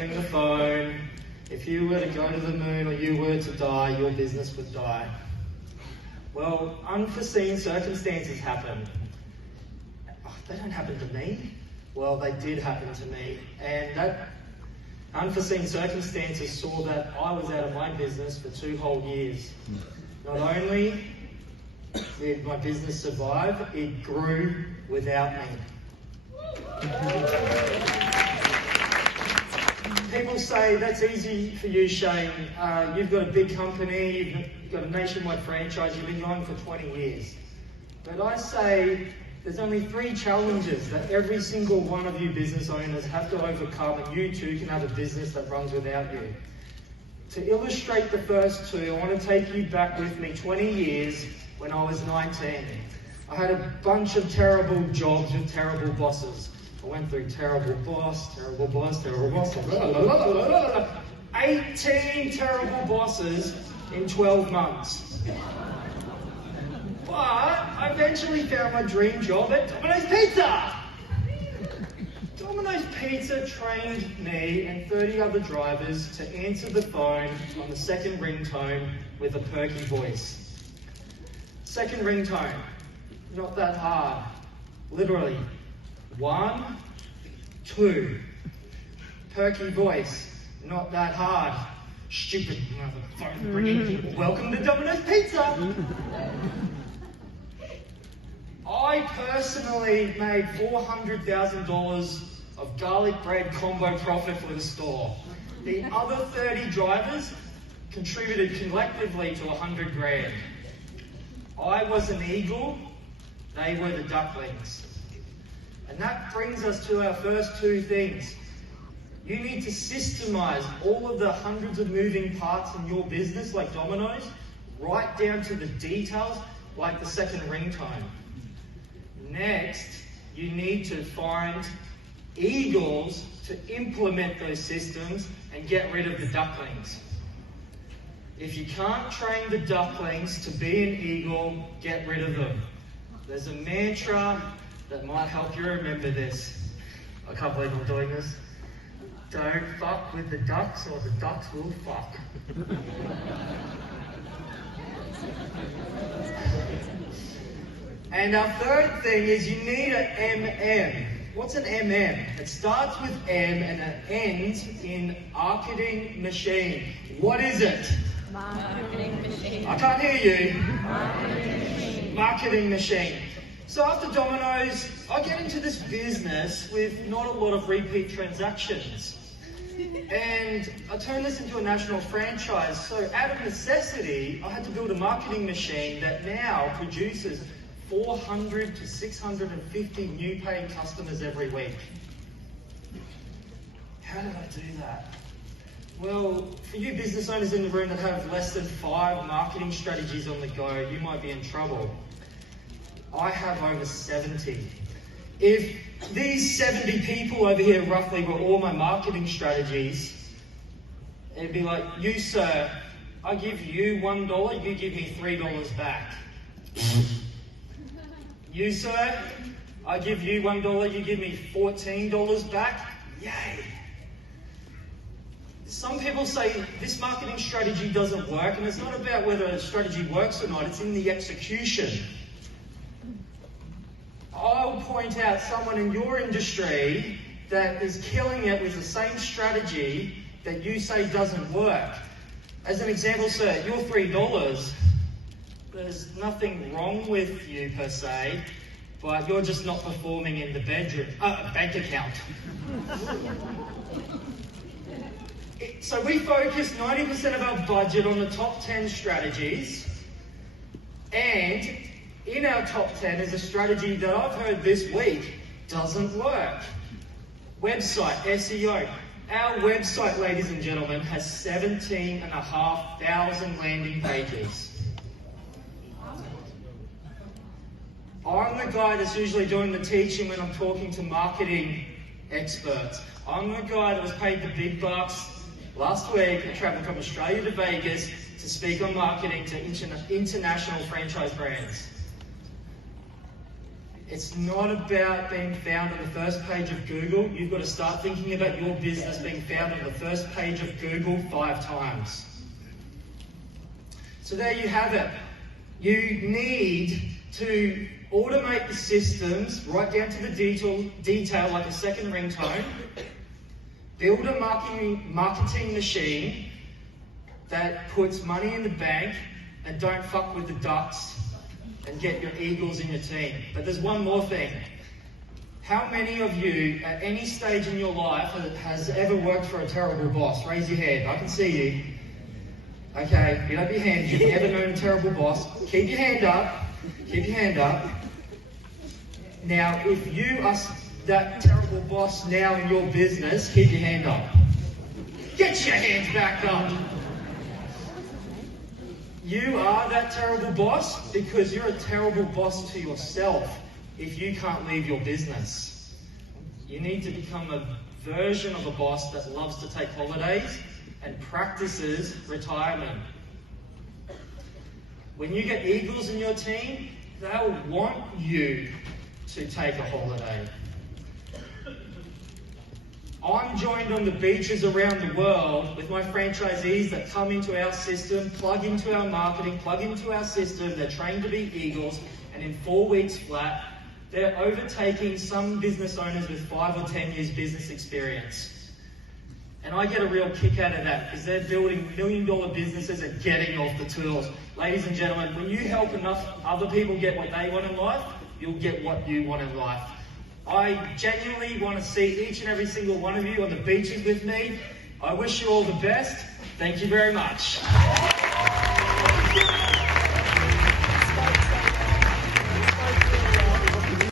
answering the phone. If you were to go to the moon or you were to die, your business would die. Well, unforeseen circumstances happen. Oh, they don't happen to me. Well, they did happen to me. And that unforeseen circumstances saw that I was out of my business for 2 whole years. Not only did my business survive, it grew without me. People say, that's easy for you, Shane. You've got a big company, you've got a nationwide franchise, you've been going for 20 years. But I say, there's only 3 challenges that every single one of you business owners have to overcome, and you too can have a business that runs without you. To illustrate the first 2, I want to take you back with me 20 years when I was 19. I had a bunch of terrible jobs with terrible bosses. I went through terrible boss, terrible boss, terrible boss, 18 terrible bosses in 12 months. But I eventually found my dream job at Domino's Pizza. Domino's Pizza trained me and 30 other drivers to answer the phone on the second ringtone with a perky voice. Second ringtone, not that hard. Literally, 1, 2. Perky voice, not that hard. Stupid phone ringing. Welcome to Domino's Pizza. I personally made $400,000 of garlic bread combo profit for the store. The other 30 drivers contributed collectively to 100 grand. I was an eagle, they were the ducklings. And that brings us to our first 2 things. You need to systemize all of the hundreds of moving parts in your business, like Domino's, right down to the details, like the second ringtone. Next, you need to find eagles to implement those systems and get rid of the ducklings. If you can't train the ducklings to be an eagle, get rid of them. There's a mantra that might help you remember this. I can't believe I'm doing this. Don't fuck with the ducks or the ducks will fuck. And our third thing is you need an MM. What's an MM? It starts with M and it ends in marketing machine. What is it? Marketing machine. I can't hear you. Marketing machine. Marketing machine. So after Domino's, I get into this business with not a lot of repeat transactions. And I turned this into a national franchise. So out of necessity, I had to build a marketing machine that now produces 400 to 650 new paying customers every week. How did I do that? Well, for you business owners in the room that have less than 5 marketing strategies on the go, you might be in trouble. I have over 70. If these 70 people over here roughly were all my marketing strategies, it'd be like, you sir, I give you $1, you give me $3 back. You sir, I give you $1, you give me $14 back. Yay! Some people say this marketing strategy doesn't work, and it's not about whether a strategy works or not, it's in the execution. I'll point out someone in your industry that is killing it with the same strategy that you say doesn't work. As an example, sir, your $3, there's nothing wrong with you per se, but you're just not performing in the bank account. So we focus 90% of our budget on the top 10 strategies, and in our top 10 is a strategy that I've heard this week doesn't work. Website, SEO. Our website, ladies and gentlemen, has 17,500 landing pages. I'm the guy that's usually doing the teaching when I'm talking to marketing experts. I'm the guy that was paid the big bucks. Last week, I travelled from Australia to Vegas to speak on marketing to international franchise brands. It's not about being found on the first page of Google. You've got to start thinking about your business being found on the first page of Google 5 times. So there you have it. You need to automate the systems right down to the detail like a second ringtone. Build a marketing machine that puts money in the bank, and don't fuck with the ducks and get your eagles in your team. But there's one more thing. How many of you at any stage in your life has ever worked for a terrible boss? Raise your hand. I can see you. Okay, you have your hand. You've never known a terrible boss. Keep your hand up. Keep your hand up. Now, if you are that terrible boss now in your business, keep your hand up. Get your hands back up. You are that terrible boss because you're a terrible boss to yourself if you can't leave your business. You need to become a version of a boss that loves to take holidays and practices retirement. When you get eagles in your team, they'll want you to take a holiday. I'm joined on the beaches around the world with my franchisees that come into our system, plug into our marketing, plug into our system. They're trained to be eagles, and in 4 weeks flat, they're overtaking some business owners with 5 or 10 years business experience. And I get a real kick out of that because they're building $1 million businesses and getting off the tools. Ladies and gentlemen, when you help enough other people get what they want in life, you'll get what you want in life. I genuinely want to see each and every single one of you on the beaches with me. I wish you all the best. Thank you very much.